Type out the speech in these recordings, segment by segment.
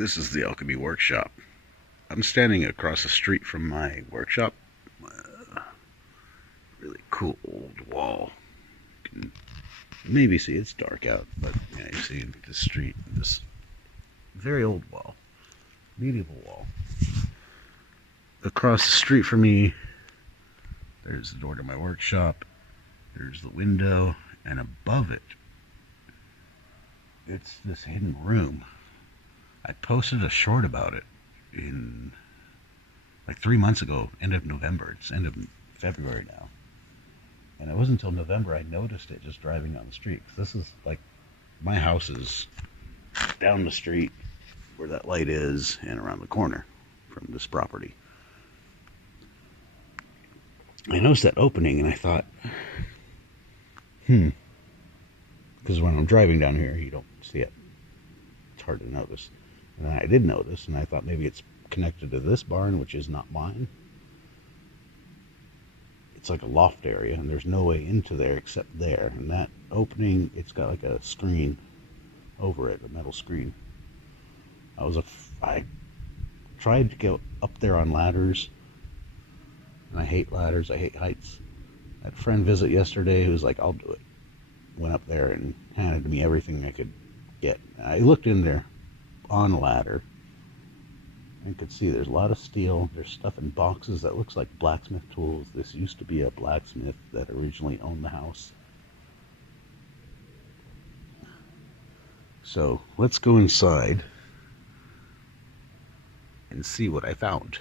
This is the alchemy workshop. I'm standing across the street from my workshop. Really cool old wall. You can maybe see it's dark out, but yeah, you see the street, this very old wall, medieval wall. Across the street from me, there's the door to my workshop. There's the window, and above it, it's this hidden room. I posted a short about it in like 3 months ago, end of November. It's end of February now. And it wasn't until November I noticed it just driving on the street. 'Cause this is like, my house is down the street where that light is and around the corner from this property. I noticed that opening and I thought, because when I'm driving down here, you don't see it. It's hard to notice. And then I did notice, and I thought maybe it's connected to this barn, which is not mine. It's like a loft area, and there's no way into there except there. And that opening, it's got like a screen over it, a metal screen. I tried to go up there on ladders, and I hate ladders, I hate heights. I had a friend visit yesterday who was like, I'll do it. Went up there and handed me everything I could get. I looked in there on a ladder and could see there's a lot of steel. There's stuff in boxes that looks like blacksmith tools. This used to be a blacksmith that originally owned the house. So let's go inside and see what I found.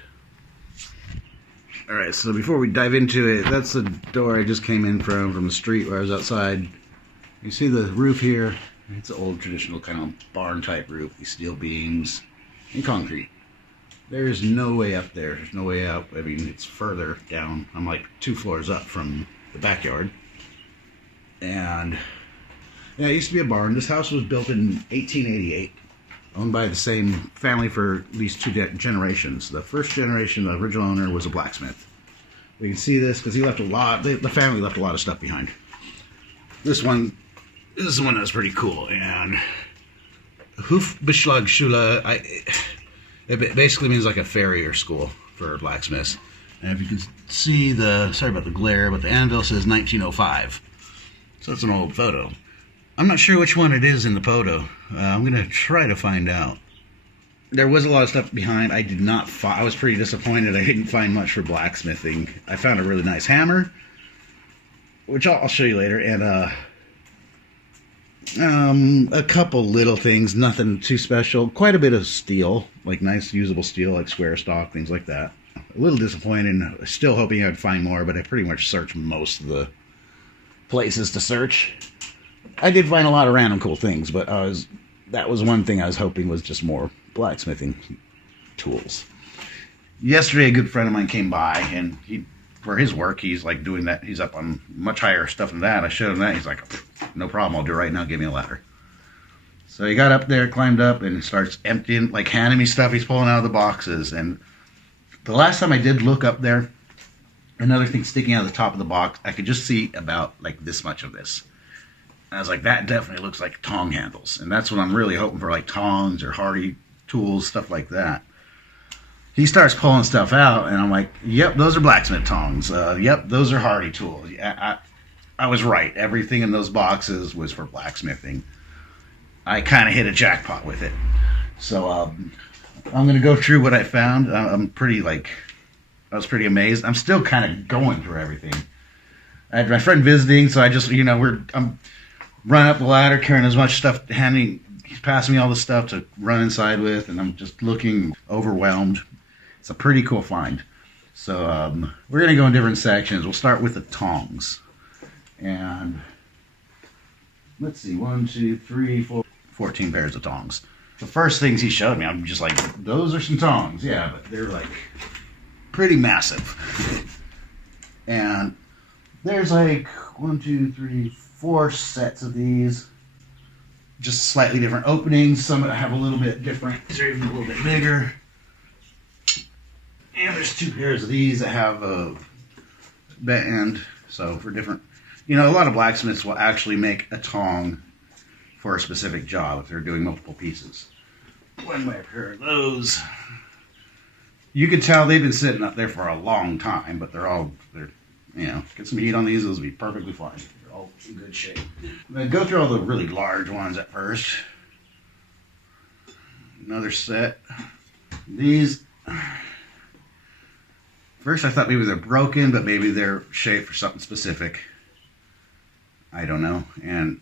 Alright, so before we dive into it, that's the door I just came in from the street where I was outside. You see the roof here? It's an old traditional kind of barn type roof, these steel beams and concrete. There's no way up there, there's no way out. I mean, it's further down. I'm like 2 floors up from the backyard. And yeah, it used to be a barn. This house was built in 1888, owned by the same family for at least 2 generations. The first generation, the original owner, was a blacksmith. We can see this because he left a lot, the family left a lot of stuff behind. This one is pretty cool, and Hufbeschlagschule, it basically means like a farrier school for blacksmiths. And if you can see sorry about the glare, but the anvil says 1905. So that's an old photo. I'm not sure which one it is in the photo. I'm going to try to find out. There was a lot of stuff behind. I was pretty disappointed. I didn't find much for blacksmithing. I found a really nice hammer, which I'll show you later, and a couple little things, nothing too special. Quite a bit of steel, like nice usable steel, like square stock, things like that. A little disappointed. Still hoping I'd find more, but I pretty much searched most of the places to search. I did find a lot of random cool things, but that was one thing I was hoping was just more blacksmithing tools. Yesterday, a good friend of mine came by, and for his work, he's like doing that. He's up on much higher stuff than that. I showed him that. He's like, no problem. I'll do it right now. Give me a ladder. So he got up there, climbed up, and starts emptying, like handing me stuff he's pulling out of the boxes. And the last time I did look up there, another thing sticking out of the top of the box, I could just see about like this much of this. And I was like, that definitely looks like tong handles. And that's what I'm really hoping for, like tongs or hardy tools, stuff like that. He starts pulling stuff out, and I'm like, yep, those are blacksmith tongs. Yep, those are hardy tools. I was right. Everything in those boxes was for blacksmithing. I kind of hit a jackpot with it. So I'm going to go through what I found. I was pretty amazed. I'm still kind of going through everything. I had my friend visiting, so I just, I'm running up the ladder, carrying as much stuff, he's passing me all the stuff to run inside with, and I'm just looking overwhelmed. It's a pretty cool find. So we're going to go in different sections. We'll start with the tongs. And let's see, 1, 2, 3, 4, 14 pairs of tongs. The first things he showed me, I'm just like, those are some tongs. Yeah, but they're like pretty massive. And there's like 1, 2, 3, 4 sets of these. Just slightly different openings. Some that have a little bit different. These are even a little bit bigger. And there's 2 pairs of these that have a bend. So for different, a lot of blacksmiths will actually make a tong for a specific job if they're doing multiple pieces. One more pair of those. You could tell they've been sitting up there for a long time, but they're you know, get some heat on these, those will be perfectly fine. They're all in good shape. I'm going to go through all the really large ones at first. Another set. These, first I thought maybe they're broken, but maybe they're shaped for something specific. I don't know. And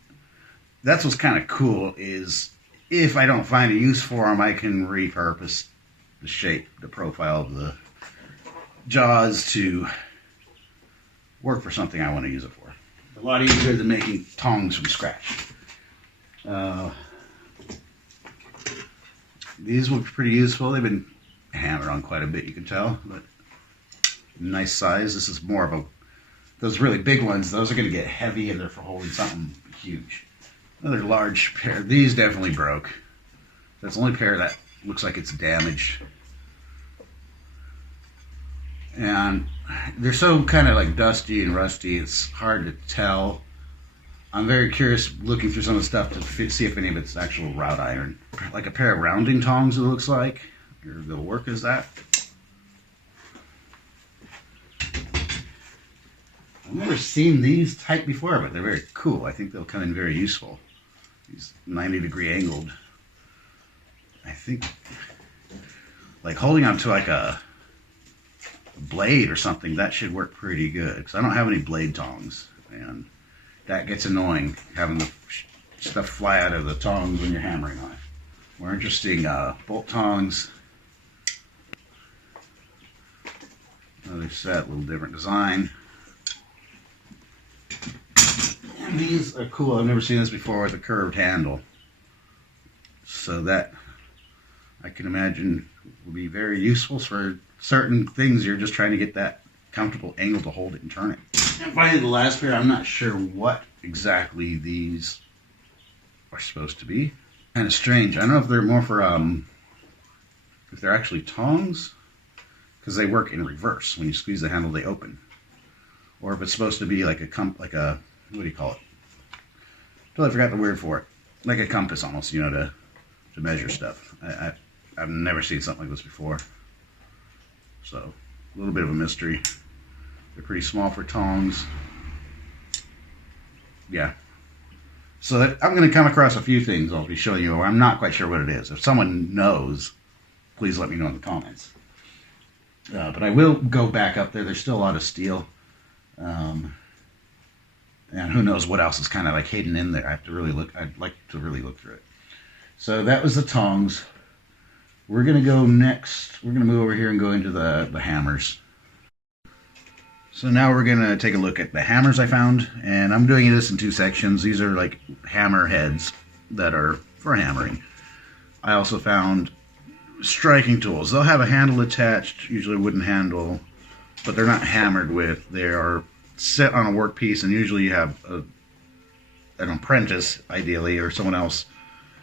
that's what's kind of cool is if I don't find a use for them, I can repurpose the shape, the profile of the jaws to work for something I want to use it for. A lot easier than making tongs from scratch. These look pretty useful. They've been hammered on quite a bit, you can tell, but nice size. This is more of a, those really big ones, those are going to get heavy and they're for holding something huge. Another large pair. These definitely broke. That's the only pair that looks like it's damaged. And they're so kind of like dusty and rusty, it's hard to tell. I'm very curious looking through some of the stuff to see if any of it's actual wrought iron. Like a pair of rounding tongs, it looks like. Or they'll work as that. I've never seen these type before, but they're very cool. I think they'll come in very useful. These 90-degree angled. I think, like holding onto like a blade or something, that should work pretty good. Because I don't have any blade tongs, and that gets annoying having the stuff fly out of the tongs when you're hammering on it. More interesting bolt tongs. Another set, a little different design. And these are cool. I've never seen this before with a curved handle. So that I can imagine will be very useful for certain things. You're just trying to get that comfortable angle to hold it and turn it. And finally, the last pair, I'm not sure what exactly these are supposed to be. Kind of strange. I don't know if they're more for, if they're actually tongs, because they work in reverse. When you squeeze the handle, they open. Or if it's supposed to be like a, what do you call it? I forgot the word for it. Like a compass almost, you know, to measure stuff. I've never seen something like this before. So, a little bit of a mystery. They're pretty small for tongs. Yeah. So I'm going to come across a few things I'll be showing you. I'm not quite sure what it is. If someone knows, please let me know in the comments. But I will go back up there. There's still a lot of steel. And who knows what else is kind of like hidden in there. I have to really look. I'd like to really look through it. So that was the tongs. We're going to go next. We're going to move over here and go into the hammers. So now we're going to take a look at the hammers I found. And I'm doing this in two sections. These are like hammer heads that are for hammering. I also found striking tools. They'll have a handle attached, usually a wooden handle, but they're not hammered with. They are set on a workpiece, and usually you have an apprentice, ideally, or someone else,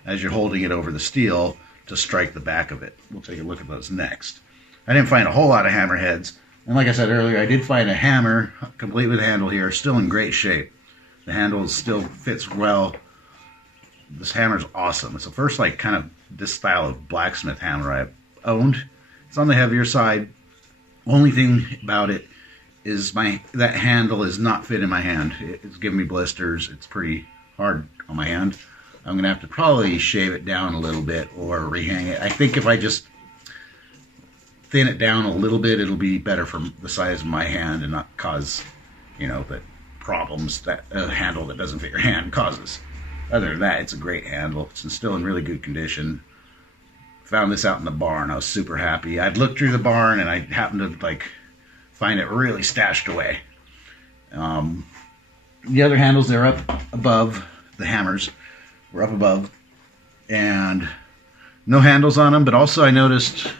as you're holding it over the steel to strike the back of it. We'll take a look at those next. I didn't find a whole lot of hammer heads, and like I said earlier, I did find a hammer, complete with handle here, still in great shape. The handle still fits well. This hammer's awesome. It's the first, like, kind of this style of blacksmith hammer I've owned. It's on the heavier side. Only thing about it is that handle is not fit in my hand. It's giving me blisters. It's pretty hard on my hand. I'm gonna have to probably shave it down a little bit or rehang it. I think if I just thin it down a little bit, it'll be better for the size of my hand and not cause, you know, the problems that a handle that doesn't fit your hand causes. Other than that, it's a great handle. It's still in really good condition. Found this out in the barn. I was super happy. I'd looked through the barn and I happened to like find it really stashed away. The other handles, they're up above. The hammers were up above, and no handles on them. But also, I noticed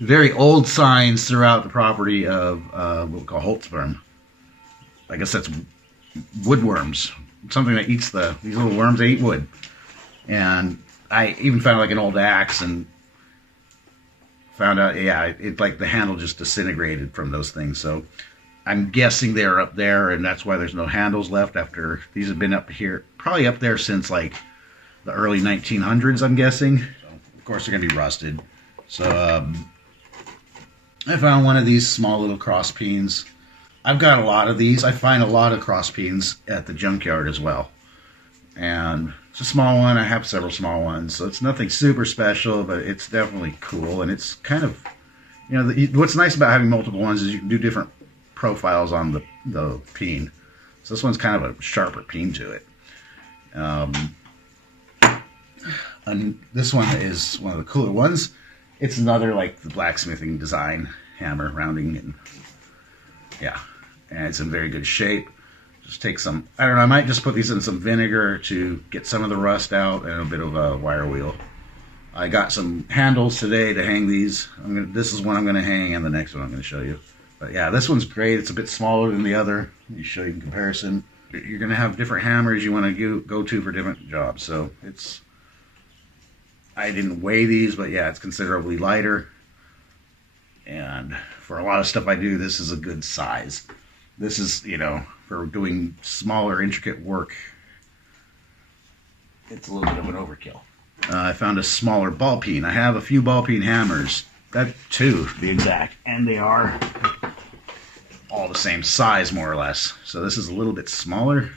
very old signs throughout the property of what we call Holtzworm. I guess that's woodworms, something that eats these little worms. They eat wood, and I even found like an old axe and found out, yeah, it like the handle just disintegrated from those things. So I'm guessing they're up there, and that's why there's no handles left after these have been up here, probably up there since like the early 1900s, I'm guessing. So course, they're going to be rusted. So I found one of these small little cross pins. I've got a lot of these. I find a lot of cross pins at the junkyard as well. And it's a small one. I have several small ones. So it's nothing super special, but it's definitely cool. And it's kind of, you know, what's nice about having multiple ones is you can do different profiles on the peen. So this one's kind of a sharper peen to it. And this one is one of the cooler ones. It's another like the blacksmithing design hammer, rounding, and yeah, and it's in very good shape. Just take some, I don't know, I might just put these in some vinegar to get some of the rust out, and a bit of a wire wheel. I got some handles today to hang these. This is one I'm going to hang, and the next one I'm going to show you. But yeah, this one's great. It's a bit smaller than the other. Let me show you in comparison. You're going to have different hammers you want to go to for different jobs. So it's, I didn't weigh these, but yeah, it's considerably lighter. And for a lot of stuff I do, this is a good size. This is, you know, for doing smaller, intricate work, it's a little bit of an overkill. I found a smaller ball peen. I have a few ball peen hammers. That two, to be exact. And they are all the same size, more or less. So this is a little bit smaller.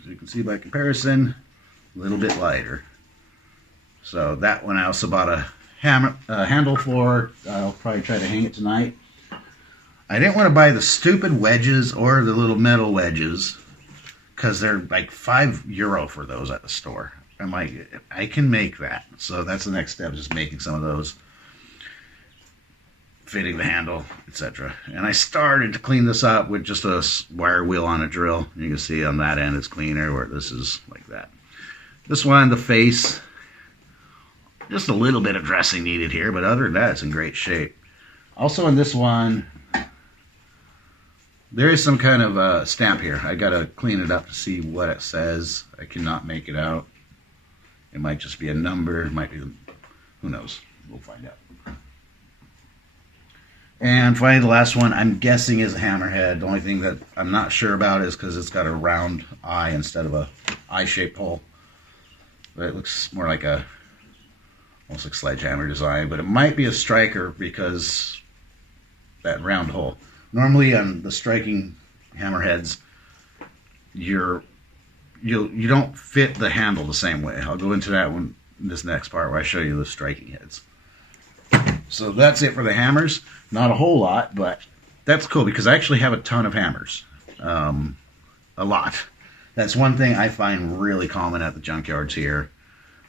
As you can see by comparison, a little bit lighter. So that one I also bought a handle for. I'll probably try to hang it tonight. I didn't want to buy the stupid wedges or the little metal wedges because they're like €5 for those at the store. I'm like, I can make that. So that's the next step, just making some of those, fitting the handle, etc. And I started to clean this up with just a wire wheel on a drill. You can see on that end it's cleaner, where this is like that. This one, the face, just a little bit of dressing needed here, but other than that, it's in great shape. Also in this one, there is some kind of stamp here. I gotta clean it up to see what it says. I cannot make it out. It might just be a number. It might be, who knows? We'll find out. And finally, the last one, I'm guessing is a hammerhead. The only thing that I'm not sure about is because it's got a round eye instead of a eye-shaped hole. But it looks more like a, almost like sledgehammer design. But it might be a striker because that round hole. Normally on the striking hammerheads, you don't fit the handle the same way. I'll go into that one in this next part where I show you the striking heads. So that's it for the hammers. Not a whole lot, but that's cool because I actually have a ton of hammers. A lot. That's one thing I find really common at the junkyards here.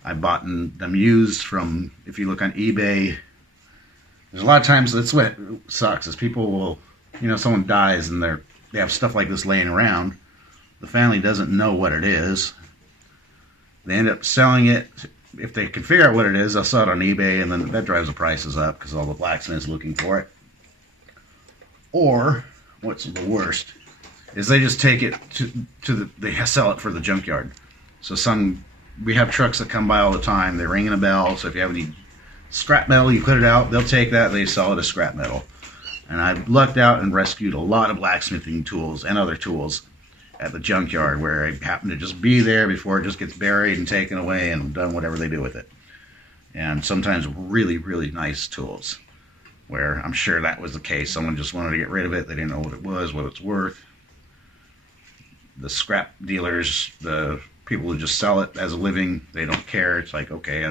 I bought them used from, if you look on eBay, there's a lot of times, that's what sucks, is people will, you know, someone dies and they have stuff like this laying around. The family doesn't know what it is. They end up selling it. If they can figure out what it is, they'll sell it on eBay, and then that drives the prices up because all the blacksmiths looking for it. Or, what's the worst, is they just take it they sell it for the junkyard. So we have trucks that come by all the time. They're ringing a bell. So if you have any scrap metal, you put it out. They'll take that. They sell it as scrap metal. And I've lucked out and rescued a lot of blacksmithing tools and other tools at the junkyard where I happen to just be there before it just gets buried and taken away and done whatever they do with it. And sometimes really, really nice tools where I'm sure that was the case. Someone just wanted to get rid of it. They didn't know what it was, what it's worth. The scrap dealers, the people who just sell it as a living, they don't care. It's like, okay,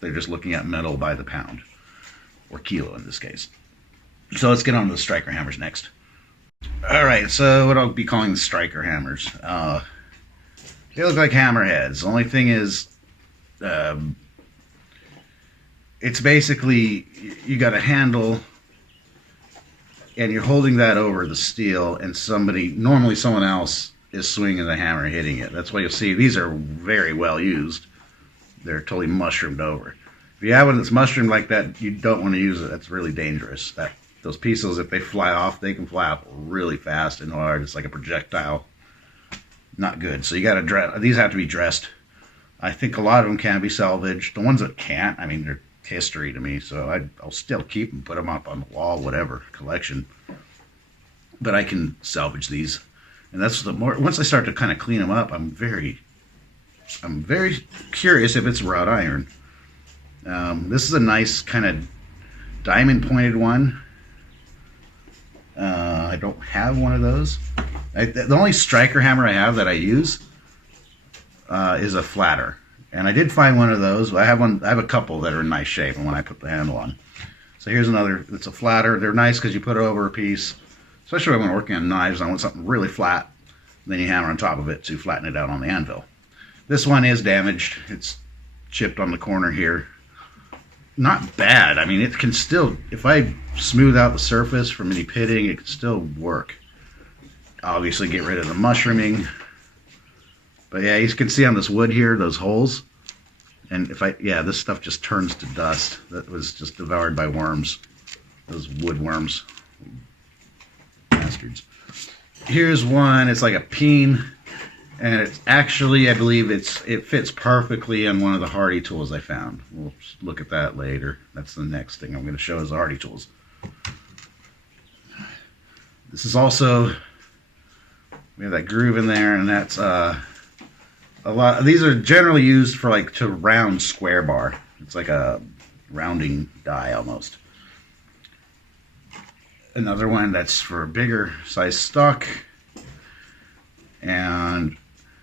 they're just looking at metal by the pound, or kilo in this case. So let's get on to the striker hammers next. Alright, so what I'll be calling the striker hammers. They look like hammerheads. The only thing is, it's basically, you got a handle, and you're holding that over the steel, and normally someone else is swinging the hammer and hitting it. That's why you'll see these are very well used. They're totally mushroomed over. If you have one that's mushroomed like that, you don't want to use it. That's really dangerous. Those pieces, if they fly off, they can fly off really fast and hard. It's like a projectile. Not good. So you got to dress. These have to be dressed. I think a lot of them can be salvaged. The ones that can't, I mean, they're history to me. So I'll still keep them, put them up on the wall, whatever, collection. But I can salvage these. And that's once I start to kind of clean them up, I'm very I'm very curious if it's wrought iron. This is a nice kind of diamond pointed one. I don't have one of those. The only striker hammer I have that I use is a flatter, and I did find one of those. I have one. I have a couple that are in nice shape, and when I put the handle on. So here's another. It's a flatter. They're nice because you put it over a piece, especially when I'm working on knives. I want something really flat. Then you hammer on top of it to flatten it out on the anvil. This one is damaged. It's chipped on the corner here. Not bad. I mean, it can still, if I smooth out the surface from any pitting, it can still work. Obviously get rid of the mushrooming. But yeah, you can see on this wood here, those holes. And this stuff just turns to dust. That was just devoured by worms. Those wood worms. Bastards. Here's one, it's like a peen. And it's actually, I believe it fits perfectly on one of the hardy tools I found. We'll look at that later. That's the next thing I'm going to show is the hardy tools. This is also, we have that groove in there, and that's a lot. These are generally used for like to round square bar. It's like a rounding die almost. Another one that's for a bigger size stock. And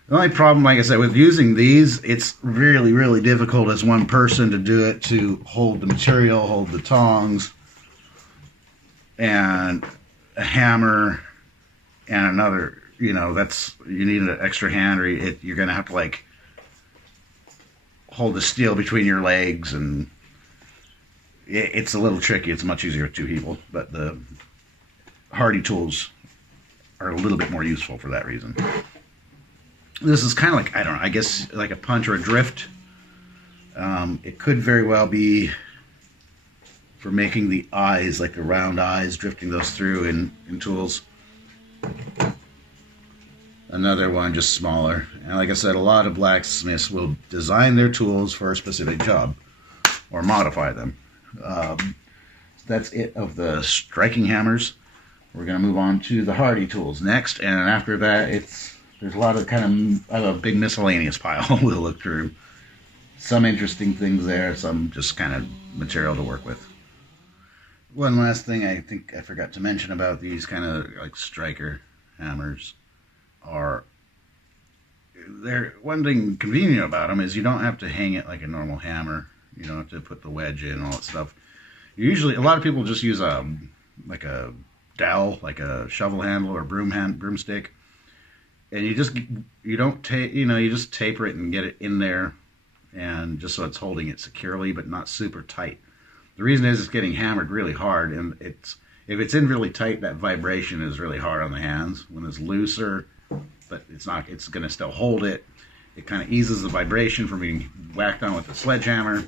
the only problem, like I said, with using these, it's really, really difficult as one person to do it, to hold the material, hold the tongs, and a hammer, and another, you need an extra hand, or you're going to have to, like, hold the steel between your legs, and it's a little tricky. It's much easier with two people, but the hardy tools are a little bit more useful for that reason. This is kind of like, I don't know, I guess like a punch or a drift. It could very well be for making the eyes, like the round eyes, drifting those through in tools. Another one just smaller. And like I said, a lot of blacksmiths will design their tools for a specific job or modify them. That's it of the striking hammers. We're going to move on to the hardy tools next, and after that, there's a lot of I have a big miscellaneous pile we'll look through. Some interesting things there, some just kind of material to work with. One last thing I think I forgot to mention about these kind of like striker hammers one thing convenient about them is you don't have to hang it like a normal hammer. You don't have to put the wedge in and all that stuff. Usually, a lot of people just use like a dowel, like a shovel handle or broomstick, and you just taper it and get it in there, and just so it's holding it securely but not super tight. The reason is it's getting hammered really hard, and if it's in really tight, that vibration is really hard on the hands. When it's looser, but it's going to still hold it. It kind of eases the vibration from being whacked on with the sledgehammer.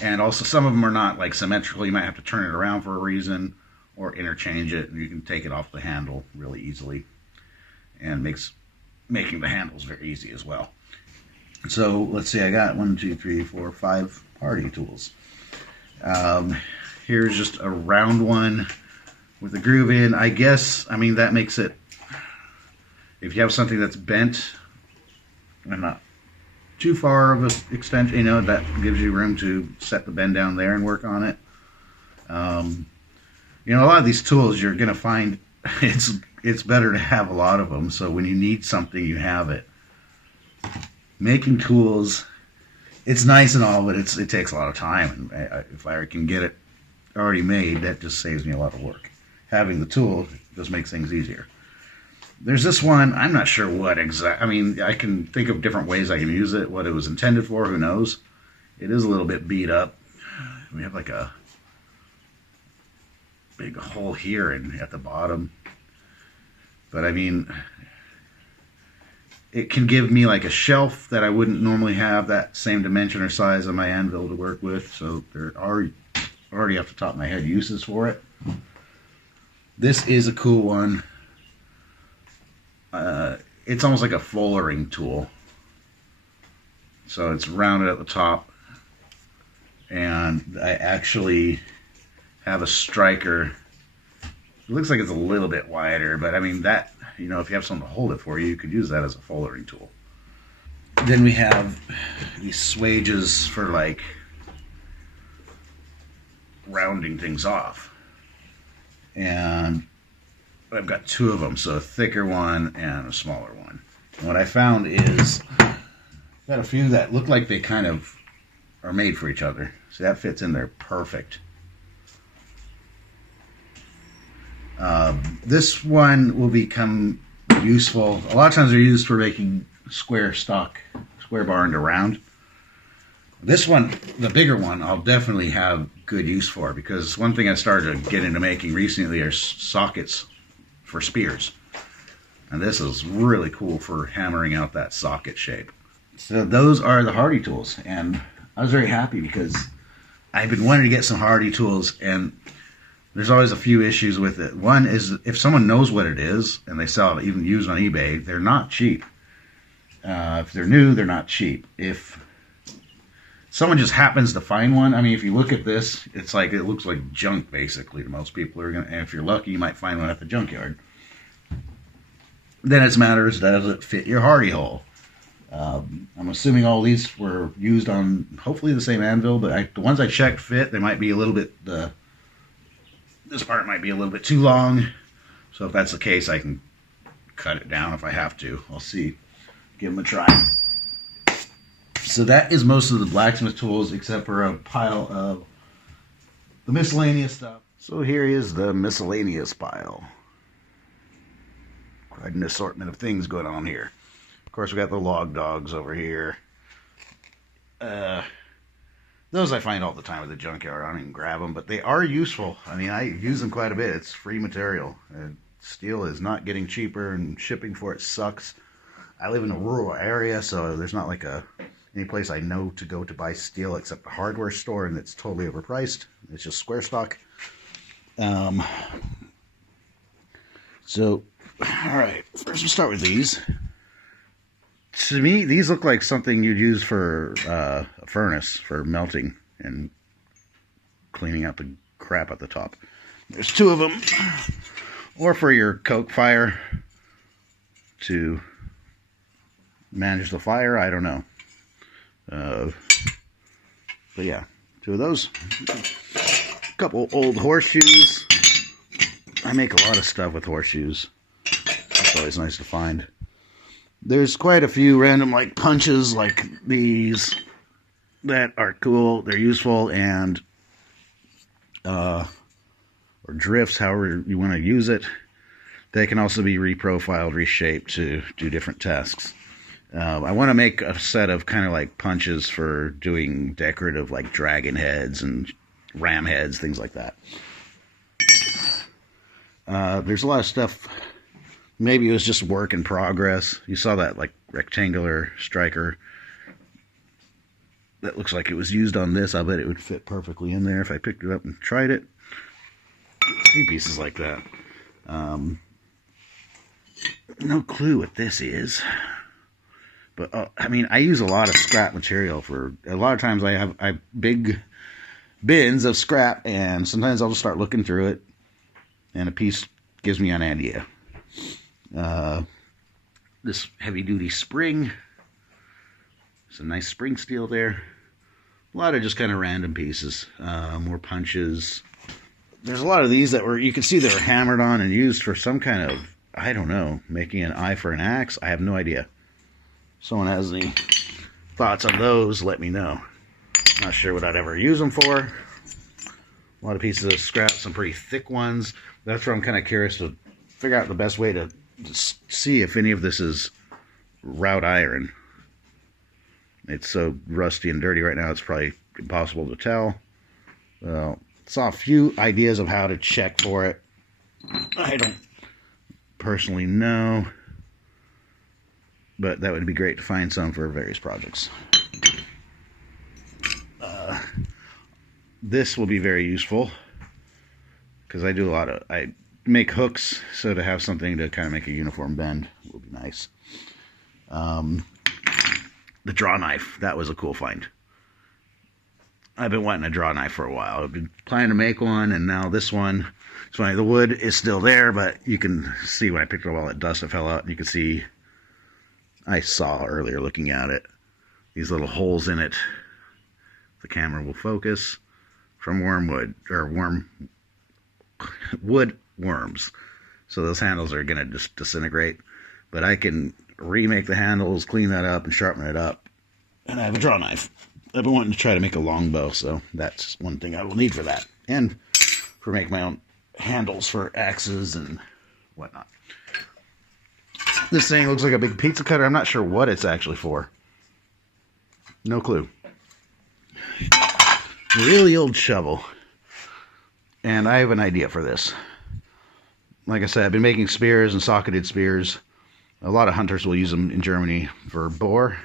And also, some of them are not like symmetrical. You might have to turn it around for a reason or interchange it, and you can take it off the handle really easily, and makes making the handles very easy as well. So let's see, I got 1, 2, 3, 4, 5 hardy tools. Here's just a round one with a groove in. I guess, I mean, that makes it, if you have something that's bent and not too far of an extension, that gives you room to set the bend down there and work on it. A lot of these tools you're going to find it's better to have a lot of them, so when you need something, you have it. Making tools, it's nice and all, but it takes a lot of time, and if I can get it already made, that just saves me a lot of work. Having the tool just makes things easier. There's this one, I'm not sure what I mean, I can think of different ways I can use it. What it was intended for, who knows? It is a little bit beat up. We have like a big hole here and at the bottom. But I mean, it can give me like a shelf that I wouldn't normally have that same dimension or size of my anvil to work with. So there are already off the top of my head uses for it. This is a cool one. It's almost like a fullering tool. So it's rounded at the top, and I actually have a striker. It looks like it's a little bit wider, but I mean that, if you have something to hold it for you, you could use that as a fullering tool. Then we have these swages for like rounding things off. And I've got two of them, so a thicker one and a smaller one. And what I found is got a few that look like they kind of are made for each other. So that fits in there perfect. This one will become useful. A lot of times they're used for making square bar into round. This one, the bigger one, I'll definitely have good use for, because one thing I started to get into making recently are sockets for spears. And this is really cool for hammering out that socket shape. So those are the Hardy tools, and I was very happy because I've been wanting to get some Hardy tools, and there's always a few issues with it. One is if someone knows what it is and they sell it even used on eBay, they're not cheap. If they're new, they're not cheap. If someone just happens to find one, I mean, if you look at this, it's like, it looks like junk basically to most people. And if you're lucky, you might find one at the junkyard. Then it matters, does it fit your Hardy hole? I'm assuming all these were used on hopefully the same anvil, but the ones I checked fit. They might be a little bit, this part might be a little bit too long. So if that's the case, I can cut it down if I have to. I'll see. Give them a try. So that is most of the blacksmith tools, except for a pile of the miscellaneous stuff. So here is the miscellaneous pile. Quite an assortment of things going on here. Of course, we got the log dogs over here. Those I find all the time at the junkyard. I don't even grab them, but they are useful. I mean, I use them quite a bit. It's free material. Steel is not getting cheaper, and shipping for it sucks. I live in a rural area, so there's not like any place I know to go to buy steel except a hardware store, and it's totally overpriced. It's just square stock. So, all right, first we'll start with these. To me, these look like something you'd use for a furnace for melting and cleaning out the crap at the top. There's two of them. Or for your coke fire to manage the fire. I don't know. But yeah, two of those. A couple old horseshoes. I make a lot of stuff with horseshoes. It's always nice to find. There's quite a few random like punches like these that are cool. They're useful, and or drifts, however you want to use it. They can also be reprofiled, reshaped to do different tasks. I want to make a set of kind of like punches for doing decorative like dragon heads and ram heads, things like that. There's a lot of stuff. Maybe it was just work in progress. You saw that like rectangular striker. That looks like it was used on this. I bet it would fit perfectly in there if I picked it up and tried it. A few pieces like that. No clue what this is. But, I mean, I use a lot of scrap material for... A lot of times I have big bins of scrap, and sometimes I'll just start looking through it, and a piece gives me an idea. This heavy-duty spring. Some nice spring steel there. A lot of just kind of random pieces. More punches. There's a lot of these that you can see they were hammered on and used for some kind of, I don't know, making an eye for an axe. I have no idea. Someone has any thoughts on those, let me know. Not sure what I'd ever use them for. A lot of pieces of scrap, some pretty thick ones. That's where I'm kind of curious to figure out the best way to see if any of this is wrought iron. It's so rusty and dirty right now, it's probably impossible to tell. Well, saw a few ideas of how to check for it. I don't personally know, but that would be great to find some for various projects. This will be very useful because I make hooks, so to have something to kind of make a uniform bend will be nice. The draw knife, that was a cool find. I've been wanting a draw knife for a while. I've been planning to make one, and now this one. It's funny, the wood is still there, but you can see when I picked up all that dust that fell out, and you can see I saw earlier looking at it. These little holes in it. The camera will focus from wormwood, or wood worms. So those handles are going to just disintegrate. But I can remake the handles, clean that up, and sharpen it up. And I have a draw knife. I've been wanting to try to make a longbow, so that's one thing I will need for that. And for making my own handles for axes and whatnot. This thing looks like a big pizza cutter. I'm not sure what it's actually for. No clue. Really old shovel. And I have an idea for this. Like I said, I've been making spears and socketed spears. A lot of hunters will use them in Germany for boar.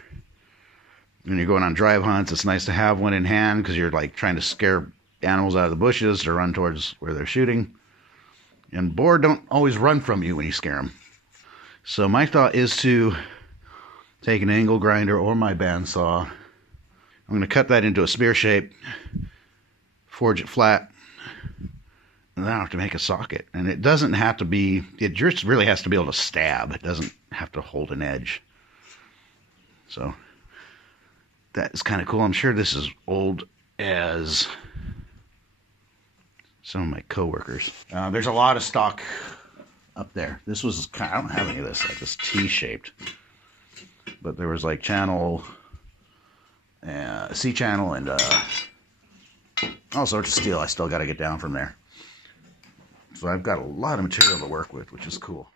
When you're going on drive hunts, it's nice to have one in hand because you're like trying to scare animals out of the bushes to run towards where they're shooting. And boar don't always run from you when you scare them. So my thought is to take an angle grinder or my bandsaw. I'm going to cut that into a spear shape, forge it flat, and then I have to make a socket. And it doesn't have to be, it just really has to be able to stab. It doesn't have to hold an edge. So that is kind of cool. I'm sure this is old as some of my coworkers. There's a lot of stock up there. This was kind of, I don't have any of this, like this T-shaped. But there was like channel, C channel, and all sorts of steel I still got to get down from there. So I've got a lot of material to work with, which is cool.